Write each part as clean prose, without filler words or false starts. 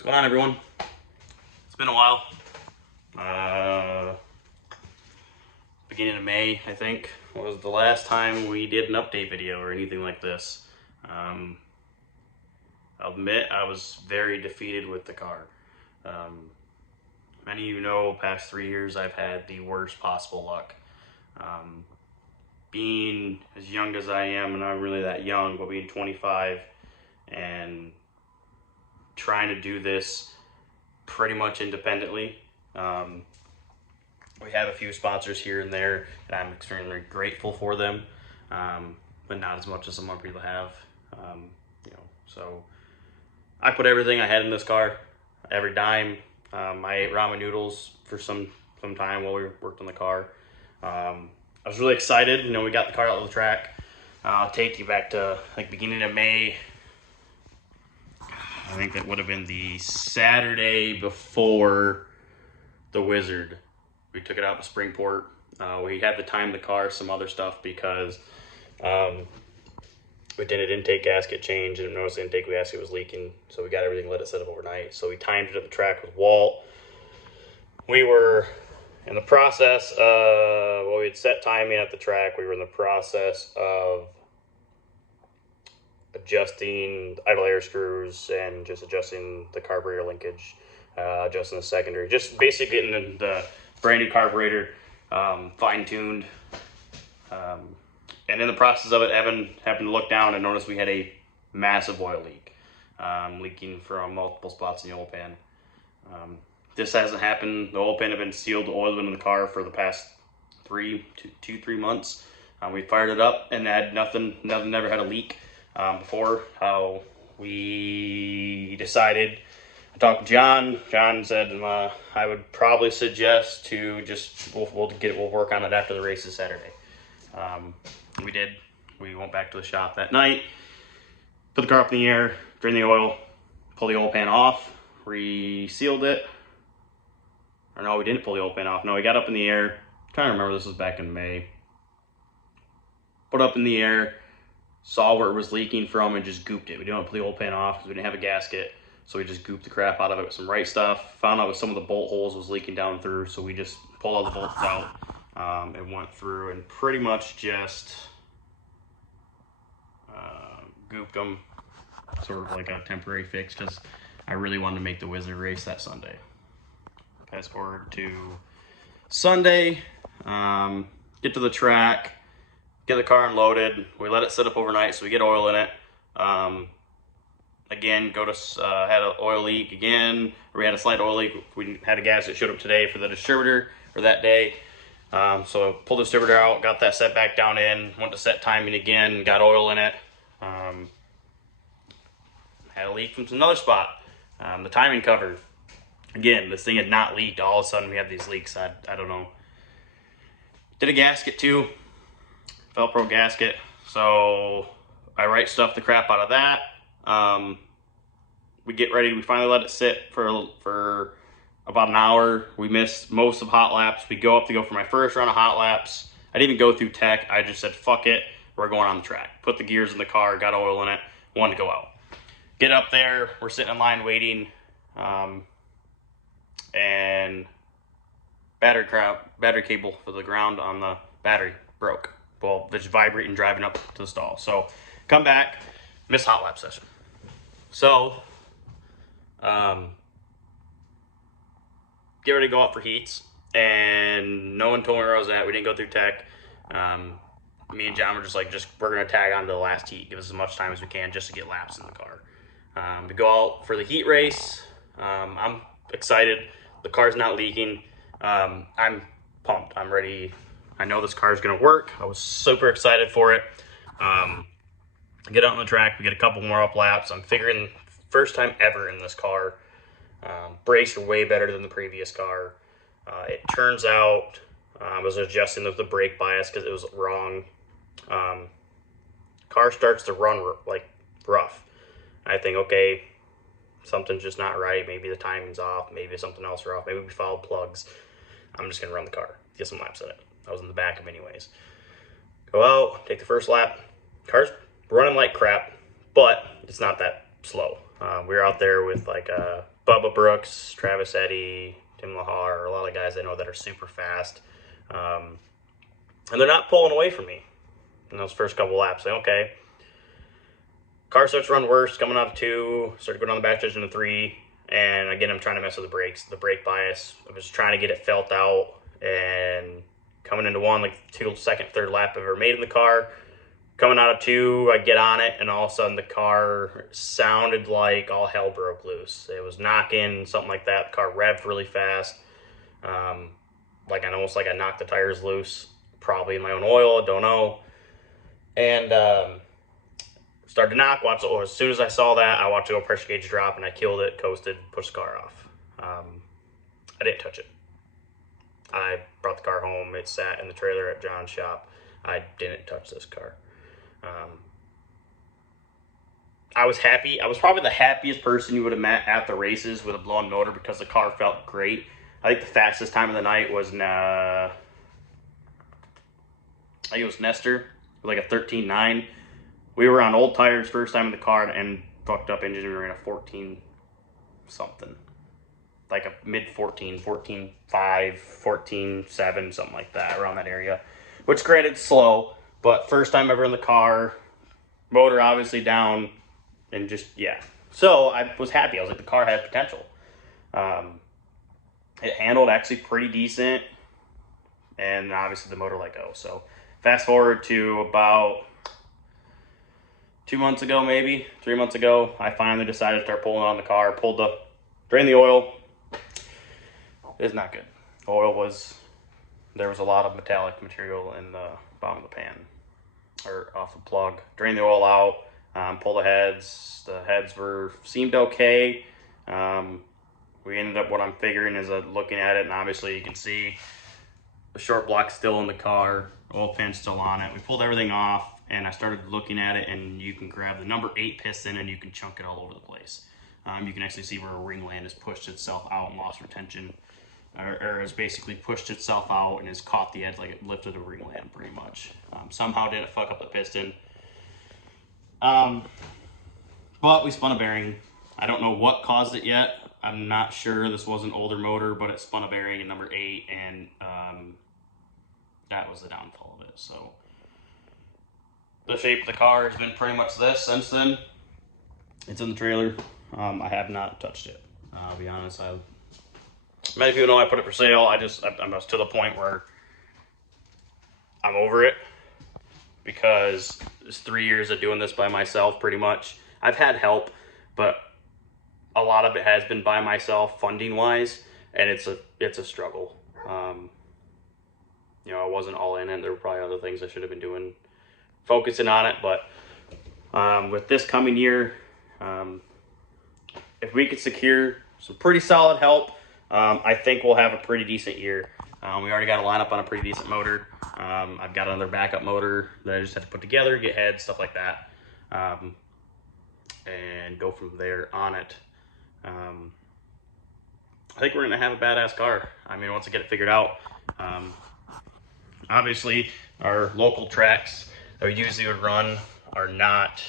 What's going on, everyone? It's been a while. Beginning of May, I think, was the last time we did an update video or anything like this. I'll admit I was very defeated with the car. Many of you know, past 3 years I've had the worst possible luck. Being as young as I am, and I'm not really that young, but being 25 and trying to do this pretty much independently. We have a few sponsors here and there, and I'm extremely grateful for them, but not as much as some other people have. So I put everything I had in this car, every dime. I ate ramen noodles for some time while we worked on the car. I was really excited. We got the car out of the track. I'll take you back to like beginning of May. I think that would have been the Saturday before the Wizard. We took it out to Springport. We had to time the car, some other stuff, because we did an intake gasket change and noticed the intake gasket was leaking. So we got everything, let it set up overnight. So we timed it at the track with Walt. We were in the process of, we had set timing at the track. We were in the process of adjusting idle air screws and just adjusting the carburetor linkage, adjusting the secondary, just basically getting the brand new carburetor fine-tuned. And in the process of it, Evan happened to look down and noticed we had a massive oil leak, leaking from multiple spots in the oil pan. This hasn't happened. The oil pan had been sealed, the oil had been in the car for the past 3 months. We fired it up and had nothing, never had a leak. Before, how we decided, I talked to John. John said I would probably suggest to just we'll work on it after the race this Saturday. We did. We went back to the shop that night, put the car up in the air, drain the oil, pull the oil pan off, resealed it. Or no, we didn't pull the oil pan off. No, we got up in the air. I'm trying to remember, this was back in May. Put up in the air. Saw where it was leaking from and just gooped it. We didn't pull the oil pan off because we didn't have a gasket, so we just gooped the crap out of it with some right stuff. Found out some of the bolt holes was leaking down through, so we just pulled all the bolts out and went through and pretty much just gooped them, sort of like a temporary fix, because I really wanted to make the Wizard race that Sunday. Fast forward to Sunday, get to the track, get the car unloaded. We let it sit up overnight, so we get oil in it. Again, had an oil leak again. We had a slight oil leak. We had a gas that showed up today for the distributor, or that day. So I pulled the distributor out, got that set back down in, went to set timing again, got oil in it. Had a leak from another spot. The timing cover. Again, this thing had not leaked. All of a sudden, we had these leaks. I don't know. Did a gasket too. Velcro gasket, so I right stuff the crap out of that. We get ready. We finally let it sit for about an hour. We missed most of hot laps. We go up to go for my first round of hot laps. I didn't even go through tech. I just said, fuck it, we're going on the track. Put the gears in the car, got oil in it, wanted to go out. Get up there, we're sitting in line waiting, and battery cable for the ground on the battery broke. Well, just vibrating driving up to the stall. So come back, miss hot lap session. So get ready to go out for heats, and no one told me where I was at. We didn't go through tech. Me and John were just like, we're gonna tag on to the last heat, give us as much time as we can just to get laps in the car. We go out for the heat race. I'm excited. The car's not leaking. I'm pumped. I'm ready. I know this car is going to work. I was super excited for it. Get out on the track. We get a couple more up laps. I'm figuring first time ever in this car. Brakes are way better than the previous car. It turns out I was adjusting the brake bias because it was wrong. Car starts to run like rough. I think, okay, something's just not right. Maybe the timing's off. Maybe something else are off. Maybe we fouled plugs. I'm just going to run the car. Get some laps in it. I was in the back of anyways. Go out, take the first lap. Car's running like crap, but it's not that slow. We were out there with like Bubba Brooks, Travis Eddy, Tim Lahar, a lot of guys I know that are super fast. And they're not pulling away from me in those first couple laps. Like, okay, car starts to run worse, coming out of 2, started going on the back stretch into 3, and again, I'm trying to mess with the brakes, the brake bias. I was trying to get it felt out, and coming into 1, like 2, second, third lap I've ever made in the car. Coming out of 2, I get on it, and all of a sudden the car sounded like all hell broke loose. It was knocking, something like that. The car revved really fast. Almost like I knocked the tires loose, probably in my own oil, I don't know. And started to knock, as soon as I saw that, I watched the oil pressure gauge drop, and I killed it, coasted, pushed the car off. I didn't touch it. I brought the car home. It sat in the trailer at John's shop. I didn't touch this car. I was happy. I was probably the happiest person you would have met at the races with a blown motor because the car felt great. I think the fastest time of the night was I think it was Nestor with like a 13.9. We were on old tires first time in the car and fucked up engine. We ran a 14 something, like a mid 14, 14.5, 14.7, something like that, around that area. Which granted slow, but first time ever in the car, motor obviously down, and just, yeah. So I was happy. I was like, the car had potential. It handled actually pretty decent, and obviously the motor let go. So fast forward to about 2 months ago, maybe 3 months ago, I finally decided to start pulling on the car. Drained the oil. It's not good. There was a lot of metallic material in the bottom of the pan, or off the plug. Drained the oil out, pulled the heads. The heads seemed okay. We ended up, what I'm figuring is looking at it, and obviously you can see the short block still in the car, oil pan still on it. We pulled everything off, and I started looking at it, and you can grab the number 8 piston and you can chunk it all over the place. You can actually see where a ringland has pushed itself out and lost retention, or has basically pushed itself out and has caught the edge like it lifted a ringland pretty much. Somehow didn't fuck up the piston. But we spun a bearing. I don't know what caused it yet. I'm not sure. This was an older motor, but it spun a bearing in number 8, and that was the downfall of it. So the shape of the car has been pretty much this since then. It's in the trailer. I have not touched it. I'll be honest. Many people know I put it for sale. I'm just to the point where I'm over it, because it's 3 years of doing this by myself pretty much. I've had help, but a lot of it has been by myself funding wise, and it's a struggle. I wasn't all in it. There were probably other things I should have been doing, focusing on it, but with this coming year, if we could secure some pretty solid help, I think we'll have a pretty decent year. We already got a lineup on a pretty decent motor. I've got another backup motor that I just have to put together, get heads, stuff like that, and go from there on it. I think we're going to have a badass car. I mean, once I get it figured out. Obviously, our local tracks that we usually would run are not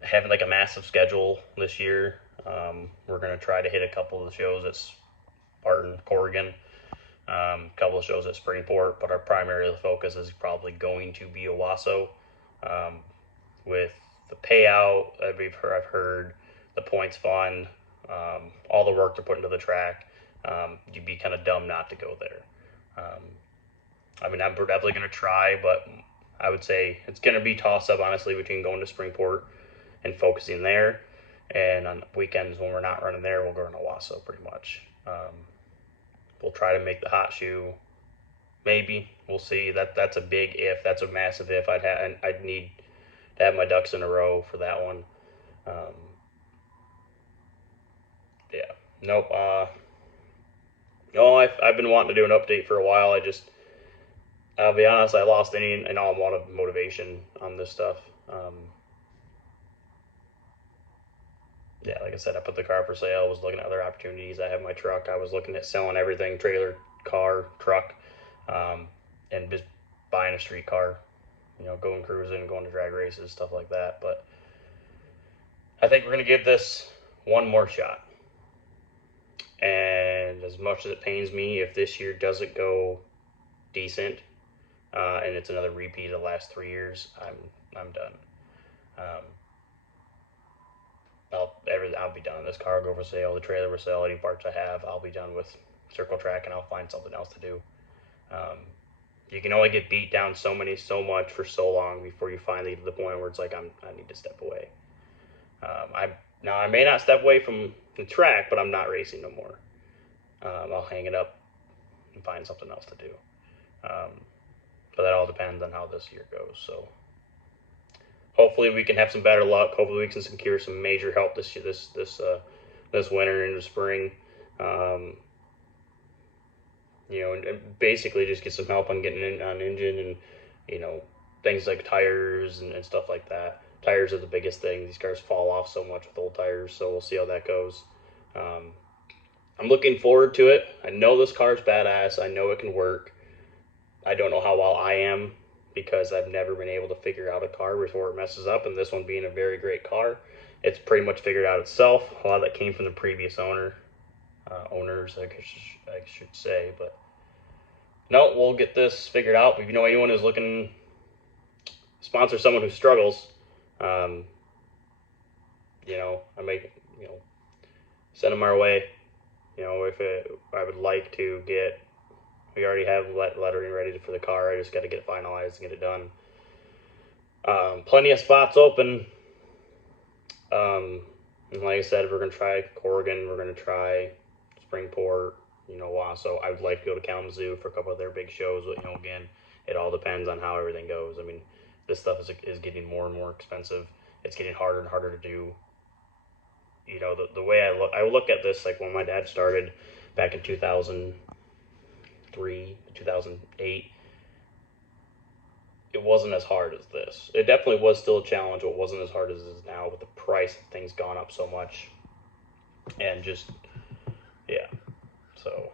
having like a massive schedule this year. We're going to try to hit a couple of the shows at Spartan, Corrigan, a couple of shows at Springport, but our primary focus is probably going to be Owasso. With the payout, I've heard the points fund, all the work they're putting into the track, you'd be kind of dumb not to go there. I'm definitely going to try, but I would say it's going to be toss-up, honestly, between going to Springport and focusing there. And on weekends when we're not running there, we'll go to Owasso pretty much. We'll try to make the hot shoe. Maybe. We'll see. That's a big if. That's a massive if. I'd need to have my ducks in a row for that one. Yeah. Nope. No, I've been wanting to do an update for a while. I'll be honest, I lost any and all amount of motivation on this stuff. Yeah, like I said, I put the car for sale. I was looking at other opportunities. I have my truck. I was looking at selling everything, trailer, car, truck, and just buying a street car, going cruising, going to drag races, stuff like that. But I think we're going to give this one more shot. And as much as it pains me, if this year doesn't go decent, and it's another repeat of the last 3 years, I'm done. I'll be done. This car will go for sale, the trailer for sale, any parts I have, I'll be done with Circle Track, and I'll find something else to do. You can only get beat down so much for so long before you finally get to the point where it's like I need to step away. I may not step away from the track, but I'm not racing no more. I'll hang it up and find something else to do. But that all depends on how this year goes. So hopefully we can have some better luck. Hopefully we can secure some major help this year, this winter and the spring. And basically just get some help on getting in on engine and things like tires and stuff like that. Tires are the biggest thing. These cars fall off so much with old tires, so we'll see how that goes. I'm looking forward to it. I know this car's badass. I know it can work. I don't know how well I am because I've never been able to figure out a car before it messes up, and this one being a very great car, it's pretty much figured out itself. A lot of that came from the previous owners, I should say, but no, we'll get this figured out. If you know anyone who's looking to sponsor someone who struggles, I may, send them our way. I would like to get, we already have lettering ready for the car. I just got to get it finalized and get it done. Plenty of spots open. And like I said, we're going to try Corrigan. We're going to try Springport, so I would like to go to Kalamazoo for a couple of their big shows. But, again, it all depends on how everything goes. I mean, this stuff is getting more and more expensive. It's getting harder and harder to do. The way I look at this, like when my dad started back in 2003, 2008, it wasn't as hard as this. It definitely was still a challenge, but it wasn't as hard as it is now with the price of things gone up so much. And just, yeah. So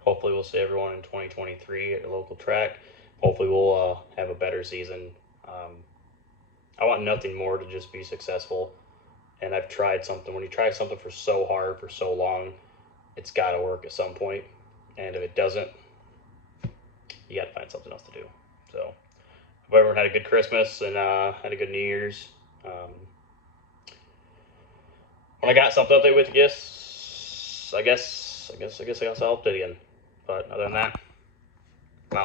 hopefully we'll see everyone in 2023 at a local track. Hopefully we'll have a better season. I want nothing more to just be successful. And I've tried something. When you try something for so hard, for so long, it's got to work at some point. And if it doesn't, you got to find something else to do. So, hope everyone had a good Christmas and had a good New Year's. When I got something up there with you, I guess I got to update again. But other than that,